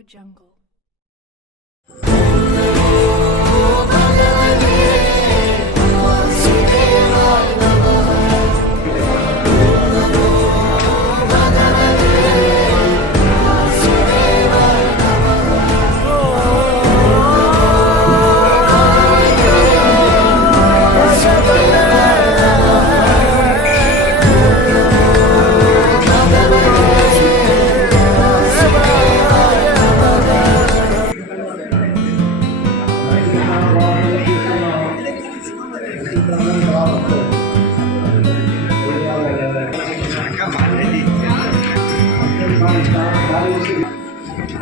AudioJungle.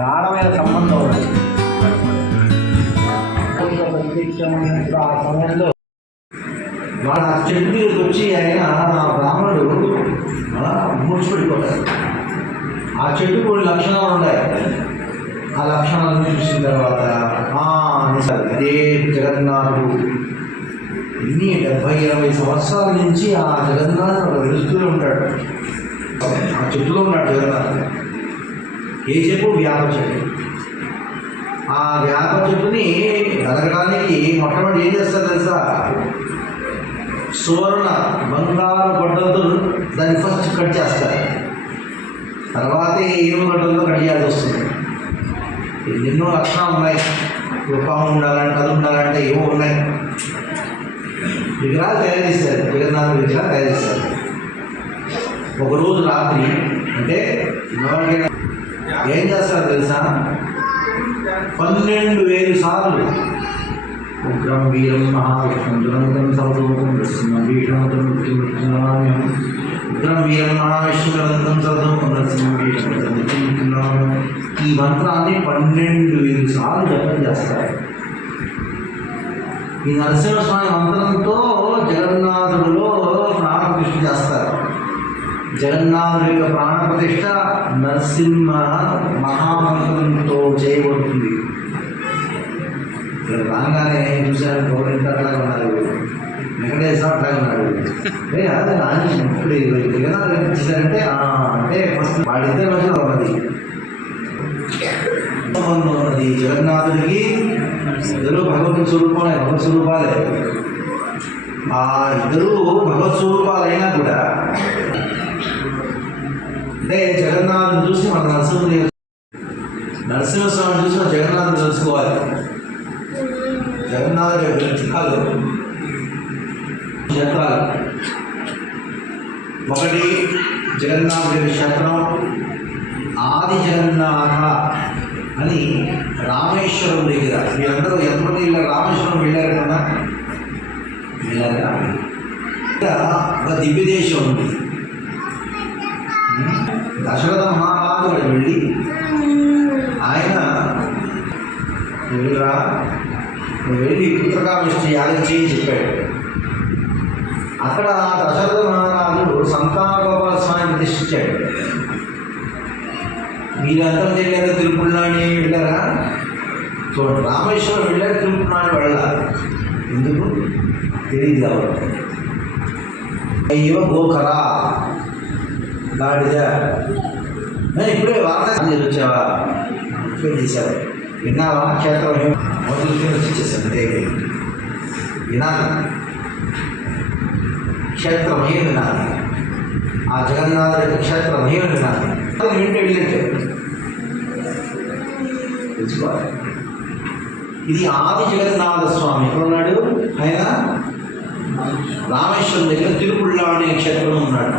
గాఢమైన సంబంధం ఆ సమయంలో వాడు ఆ చెట్టు మీదకి వచ్చి ఆయన ఆ బ్రాహ్మణుడు అలా మూర్చిపడిపోతాడు. ఆ చెట్టు కొన్ని లక్షణాలు ఉన్నాయి. ఆ లక్షణాలను చూసిన తర్వాత అదే జగన్నాథుడు ఎన్ని 70-80 సంవత్సరాల నుంచి ఆ జగన్నాథుడు వెలుస్తూనే ఉంటాడు. ఆ చెట్టులో ఉన్నాడు జగన్నాథుడు. ఏ చెప్పు వేప చెట్టు. ఆ వేప చెట్టుని ఎదగడానికి మొట్టమొదటి ఏం చేస్తారు తెలుసా? సువర్ణ బంగారు గొడ్డలతో దాన్ని ఫస్ట్ కట్ చేస్తారు. తర్వాతే ఏం గొడ్డలతో కట్ చేయాల్సి వస్తుంది. ఎన్నో లక్షణాలు ఉన్నాయి. రూపం ఉండాలంటే అది ఉండాలంటే ఏమో ఉన్నాయి. విగ్రహాలు తయారు చేస్తారు. జగన్నాథ విగ్రహాలు తయారు చేస్తారు. ఒకరోజు రాత్రి అంటే ఏం చేస్తారు తెలుసా? 12,000 సార్లు ఉగ్రం వీరం మహావిష్ణు దురంతం సర్వతోముఖం నరసింహం భీషణోతం మృత్యుమృత్యునామ్యం ఉగ్రం వీరం మహావిష్ణు దురంతం సర్వతోముఖం నరసింహం భీషణోతం మృత్యుమృత్యునామ్యం. ఈ మంత్రాన్ని 12,000 సార్లు జపం చేస్తారు. ఈ నరసింహస్వామి మంత్రంతో జగన్నాథుడిలో ప్రాణప్రతిష్ఠ చేస్తారు. జగన్నాథుడి యొక్క ప్రాణప్రతిష్ఠ నరసింహ మహామంత్రంతో చేయబడుతుంది. ఇక్కడ రాగానే చూశారు గౌరవించట్లాగా ఉన్నారు, వెంకటేశ్వర అట్లాగా ఉన్నాడు. అదే రాజు ఇప్పుడు జగన్నాథుడు ఇచ్చారంటే అంటే ఫస్ట్ వాడిద్దరి మధ్యలో ఉన్నది సంబంధం ఉన్నది. జగన్నాథుడికి ఇద్దరు భగవత్ స్వరూపాలే, భగవత్ స్వరూపాలే. ఆ ఇద్దరు భగవత్ స్వరూపాలైనా కూడా అంటే జగన్నాథుని చూసి మన నరసింహస్వామిని చూసి మన జగన్నాథుని తెలుసుకోవాలి. జగన్నాథుడి యొక్క చిత్రాలు క్షేత్రాలు. ఒకటి జగన్నాథుడి క్షేత్రం ఆది జగన్నాథ అని రామేశ్వరం దగ్గర. మీరందరూ ఎంతమంది వెళ్ళారు? రామేశ్వరం వెళ్ళారు కదా? వెళ్ళారా? ఒక దివ్య దేశం ఉంది. దశరథ మహారాజు వెళ్ళి ఆయన వెళ్ళిరా నువ్వు వెళ్ళి పుత్రకామేష్టి యాగం చేయని చెప్పాడు. అక్కడ దశరథ మహారాజు సంతాన గోపాల స్వామిని ప్రతిష్ఠించాడు. మీరు ఎంతమంది వెళ్ళారు? తిరుపుల్లాని వెళ్ళారా? చూడండి, రామేశ్వరం వెళ్ళారు, తిరుపుల్లాని వెళ్ళాలి. ఎందుకు తెలియదు ఎవరు. అయ్యో గోకరా గాడిద ఇప్పుడే వార్త వచ్చావా? ఇప్పుడే చేశావు. విన్నావా? క్షేత్రం మొదలు వచ్చేసాను. అంటే వినాలి, క్షేత్రం ఏం వినాలి, ఆ జగన్నాథుడి యొక్క క్షేత్రం ఏం వినాలి. వింటే వెళ్ళంటే తెలుసుకోవాలి. ఇది ఆది జగన్నాథ స్వామి ఎక్కడున్నాడు? ఆయన రామేశ్వరం దగ్గర తిరుపుళ్ళ అనే క్షేత్రం ఉన్నాడు.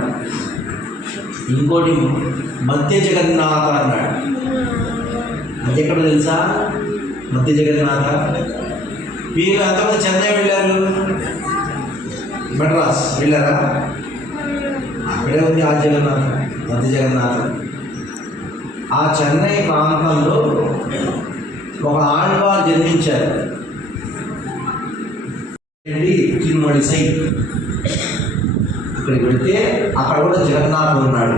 ఇంకోటి మధ్య జగన్నాథ అన్నాడు. అది ఎక్కడ తెలుసా? మధ్య జగన్నాథ. మీరు ఎంతమంది చెన్నై వెళ్ళారు? మద్రాస్ వెళ్ళారా? అక్కడే ఉంది ఆ జగన్నాథ, మధ్య జగన్నాథ. ఆ చెన్నై ప్రాంతంలో ఒక ఆళ్వారు జన్మించారు. తిరుమడి సై. అక్కడికి వెళితే అక్కడ కూడా జగన్నాథుడు ఉన్నాడు.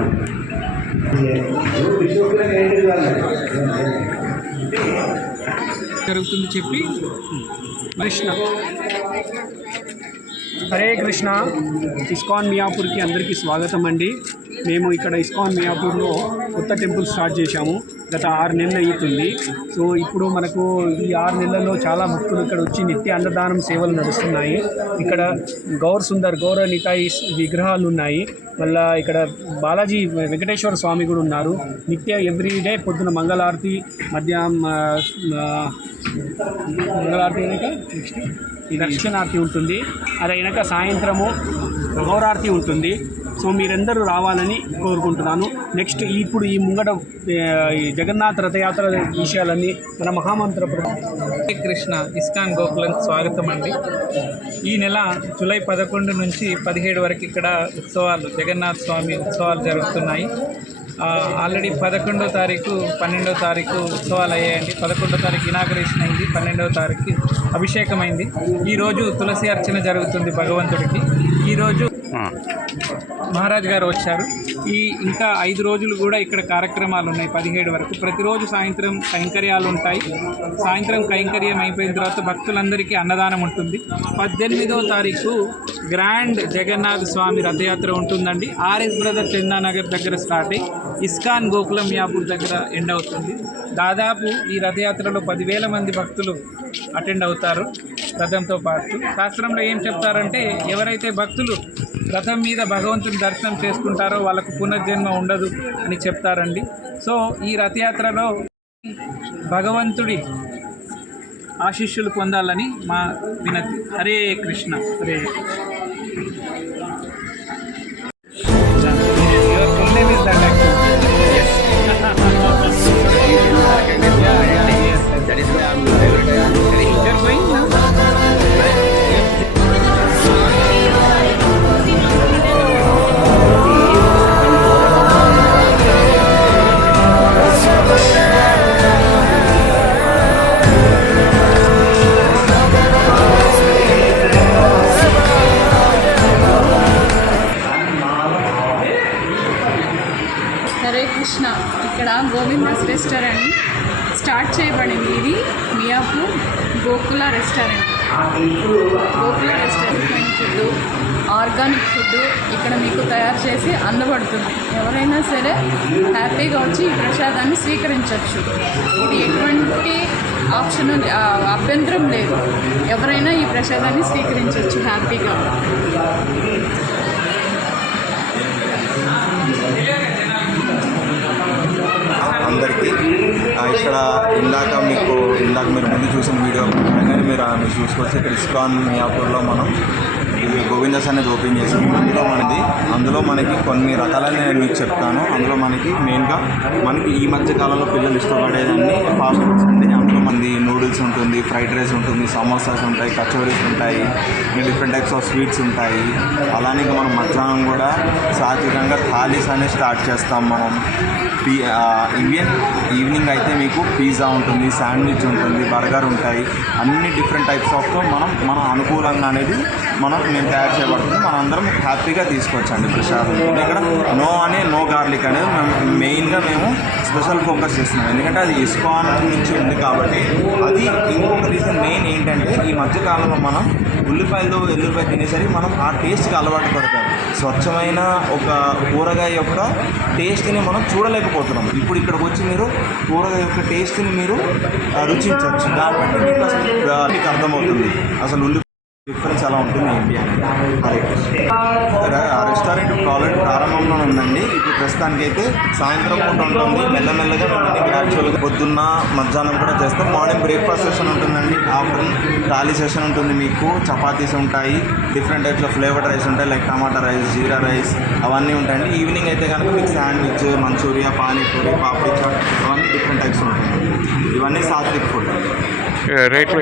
జరుగుతుంది చెప్పి కృష్ణ హరే కృష్ణ. ఇస్కాన్ మియాపూర్కి అందరికీ స్వాగతం అండి. మేము ఇక్కడ ఇస్కాన్ మియాపూర్లో కొత్త టెంపుల్ స్టార్ట్ చేశాము. గత 6 నెలలు అవుతుంది. సో ఇప్పుడు మనకు ఈ 6 నెలల్లో చాలా భక్తులు ఇక్కడ వచ్చి నిత్య అన్నదానం సేవలు నడుస్తున్నాయి. ఇక్కడ గౌర నితాయి విగ్రహాలు ఉన్నాయి. మళ్ళీ ఇక్కడ బాలాజీ వెంకటేశ్వర స్వామి కూడా ఉన్నారు. నిత్య ఎవ్రీడే పొద్దున మంగళారతి, మధ్యాహ్నం మంగళారతి అయినాక నెక్స్ట్ ఈ దక్షిణారతి ఉంటుంది. అది అయినాక సాయంత్రము గౌరారతి ఉంటుంది. సో మీరందరూ రావాలని కోరుకుంటున్నాను. నెక్స్ట్ ఇప్పుడు ఈ ముంగట ఈ జగన్నాథ రథయాత్ర విషయాలన్నీ మన మహామంత్ర కృష్ణ ఇస్కాన్ గోకులం స్వాగతం అండి. ఈ నెల జూలై 11 నుంచి 17 వరకు ఇక్కడ ఉత్సవాలు, జగన్నాథ స్వామి ఉత్సవాలు జరుగుతున్నాయి. ఆల్రెడీ 11వ తారీఖు 12వ తారీఖు ఉత్సవాలు అయ్యాయండి. 11వ తారీఖు ఇనాగరేషన్ అయింది, 12వ తారీఖు అభిషేకం అయింది. ఈరోజు తులసి అర్చన జరుగుతుంది భగవంతుడికి. ఈరోజు మహారాజ్ గారు వచ్చారు. ఇంకా 5 రోజులు కూడా ఇక్కడ కార్యక్రమాలు ఉన్నాయి 17 వరకు. ప్రతిరోజు సాయంత్రం కైంకర్యాలు ఉంటాయి. సాయంత్రం కైంకర్యం అయిపోయిన తర్వాత భక్తులందరికీ అన్నదానం ఉంటుంది. 18వ తారీఖు గ్రాండ్ జగన్నాథ స్వామి రథయాత్ర ఉంటుందండి. ఆర్ఎస్ బ్రదర్ చందానగర్ దగ్గర స్టార్ట్ అయ్యి ఇస్కాన్ గోకులం మియాపూర్ దగ్గర ఎండ్ అవుతుంది. దాదాపు ఈ రథయాత్రలో 10,000 మంది భక్తులు అటెండ్ అవుతారు రథంతో పాటు. శాస్త్రంలో ఏం చెప్తారంటే, ఎవరైతే భక్తులు రథం మీద భగవంతుని దర్శనం చేసుకుంటారో వాళ్ళకు పునర్జన్మ ఉండదు అని చెప్తారండి. సో ఈ రథయాత్రలో భగవంతుడి ఆశీస్సులు పొందాలని మా వినతి. Hare Krishna, Hare Krishna. That is why I'm every time telling you. You're going now? Hare Krishna. ఇక్కడ గోవిందాస్ రెస్టారెంట్ స్టార్ట్ చేయబడింది. ఇది Miyapur Gokula restaurant. Gokula restaurant food, organic food ఇక్కడ మీకు తయారు చేసి అందబడుతుంది. ఎవరైనా సరే హ్యాపీగా వచ్చి ఈ ప్రసాదాన్ని స్వీకరించవచ్చు. ఇది ఎటువంటి ఆప్షన్ అభ్యంతరం లేదు. ఎవరైనా ఈ ప్రసాదాన్ని స్వీకరించవచ్చు హ్యాపీగా. అందరికీ ఇక్కడ ఇందాక మీరు ముందు చూసిన వీడియో వెంటనే మీరు చూసుకోవచ్చు. ఇక్కడ ఇస్కాన్ మియాపూర్లో మనం ఇది గోవిందాస్ అనేది ఓపెన్ చేసాం. అందులో మనకి కొన్ని రకాలైన నేను మీకు చెప్తాను. అందులో మనకి మెయిన్గా ఈ మధ్య కాలంలో పిల్లలు ఇష్టపడేదాన్ని ఫాస్ట్ ఫుడ్స్ అండి. అందులో మనది నూడిల్స్ ఉంటుంది, ఫ్రైడ్ రైస్ ఉంటుంది, సమోసాస్ ఉంటాయి, కచోరీస్ ఉంటాయి, డిఫరెంట్ టైప్స్ ఆఫ్ స్వీట్స్ ఉంటాయి. అలానే మనం మధ్యాహ్నం కూడా సాత్వికంగా థాలీస్ అనేది స్టార్ట్ చేస్తాం మనం. ఈవినింగ్ అయితే మీకు పిజ్జా ఉంటుంది, శాండ్విచ్ ఉంటుంది, బర్గర్ ఉంటాయి. అన్ని డిఫరెంట్ టైప్స్ ఆఫ్ మన అనుకూలంగా అనేది మేము తయారు చేయబడుతుంది. మనం అందరం హ్యాపీగా తీసుకోవచ్చండి ప్రసాదం. ఇక్కడ నో గార్లిక్ అనేది మెయిన్గా మేము స్పెషల్ ఫోకస్ చేస్తున్నాం. ఎందుకంటే అది ఇస్కాన్ నుంచి ఉంది కాబట్టి. అది ఇంకొక రీజన్ మెయిన్ ఏంటంటే, ఈ మధ్యకాలంలో మనం ఎల్లుల్లిపాయ తినేసరికి మనం ఆ టేస్ట్కి అలవాటు పడతాం. స్వచ్ఛమైన ఒక కూరగాయ యొక్క టేస్ట్ని మనం చూడలేకపోతున్నాం. ఇప్పుడు ఇక్కడికి వచ్చి మీరు కూరగాయ యొక్క టేస్ట్ని మీరు రుచించవచ్చు. దాన్ని బట్టి మీకు అసలు మీకు అర్థమవుతుంది అసలు డిఫరెన్స్ ఎలా ఉంటుంది ఏంటి అని. ఆ రెస్టారెంట్ ఆల్రెడీ ప్రారంభంలో ఉందండి. ఇప్పుడు ప్రస్తుతానికి అయితే సాయంత్రం పూట ఉంటుంది. మెల్లమెల్లగా మేము యాక్చువల్గా పొద్దున్న మధ్యాహ్నం కూడా చేస్తాం. మార్నింగ్ బ్రేక్ఫాస్ట్ సెషన్ ఉంటుందండి. ఆఫ్టర్నూన్ థాలీ సెషన్ ఉంటుంది. మీకు చపాతీస్ ఉంటాయి, different types of flavoured rice ఉంటాయి, like tomato rice, jeera rice అవన్నీ ఉంటాయండి. ఈవినింగ్ అయితే కనుక మీకు శాండ్విచ్, మంచూరియా, పానీపూరి, పాపడీ చాట్ అవన్నీ డిఫరెంట్ టైప్స్ ఉంటాయి. ఇవన్నీ సాత్విక్ ఫుడ్ అండి. రేట్ 「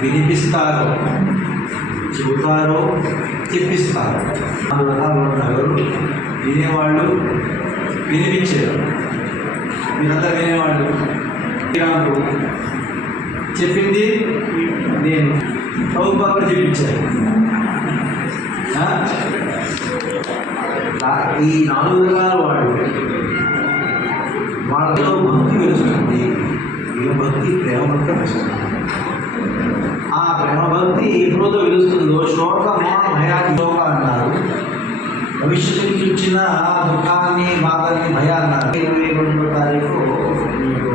వినిపిస్తారు, చెబుతారు, చెప్పిస్తారు. 4 రకాలు ఉన్నారు. వినేవాళ్ళు, వినిపించారు. మీరంతా వినేవాళ్ళు. నాకు చెప్పింది నేను ప్రభుత్వాలు చెప్పించారు. ఈ 4 రకాల వాళ్ళు వాళ్ళలో భక్తి వెలుస్తుంది. ఈ భక్తి ప్రేమ భక్తి వస్తుంది. ఆ ప్రేమ భక్తి ఎప్పుడైతే వెలుస్తుందో శోక మోహ భయాన్ని యోగ అన్నారు. భవిష్యత్తు ఇచ్చిన దుఃఖాన్ని, బాధల్ని, భయాన్నారు. 22వ తారీఖు మీకు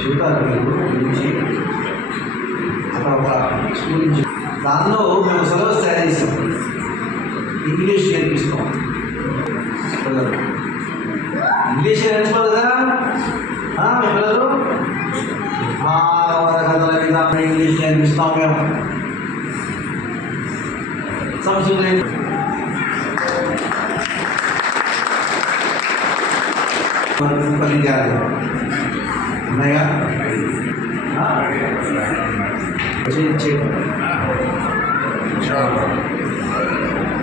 చెబుతారు మీరు గురించి. అక్కడ ఒక స్కూల్ నుంచి దానిలో మేము సిలబస్ తయారు చేసాం. ఇంగ్లీష్ నేర్పిస్తాం. ఇంగ్లీష్ నేర్చుకోవాలి కదా మీ పిల్లలు. కథల మీద ఇంగ్లీష్ నేర్పిస్తాం మేము. సంస్కృతం పలికారు ఉన్నాయా?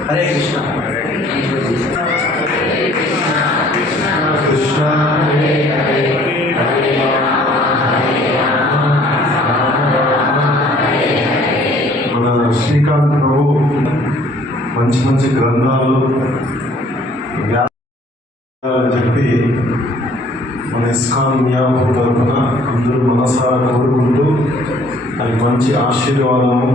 హరే కృష్ణ. కృష్ణ మన శ్రీకాంత్ ప్రభు మంచి మంచి గ్రంథాలు చెప్పి మన ఇస్కాన్ మియాపూర్ తరఫున అందరూ మనసారా కోరుకుంటూ అది మంచి ఆశీర్వాదము,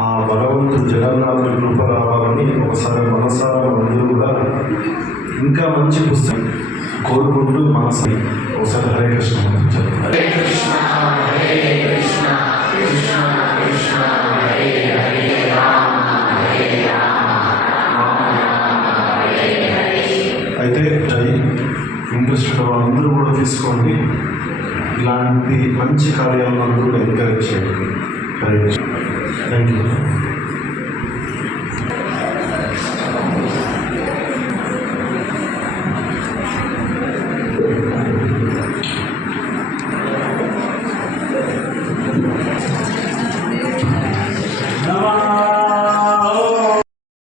ఆ భగవంతుడు జగన్నాథుడి కృప రావాలని ఒకసారి మనసారా అందరూ కూడా ఇంకా మంచి పుస్తకం కోరుకుంటూ మనసు ఒకసారి హరే కృష్ణ హరే కృష్ణ హరే కృష్ణ కృష్ణ కృష్ణ హరే హరే రామ హరే రామ అయితే ఇంట్రెస్ట్ వాళ్ళందరూ కూడా తీసుకోండి. ఇలాంటి మంచి కార్యాలను అందరూ కూడా ఎంకరేజ్ చేయండి. Thank you.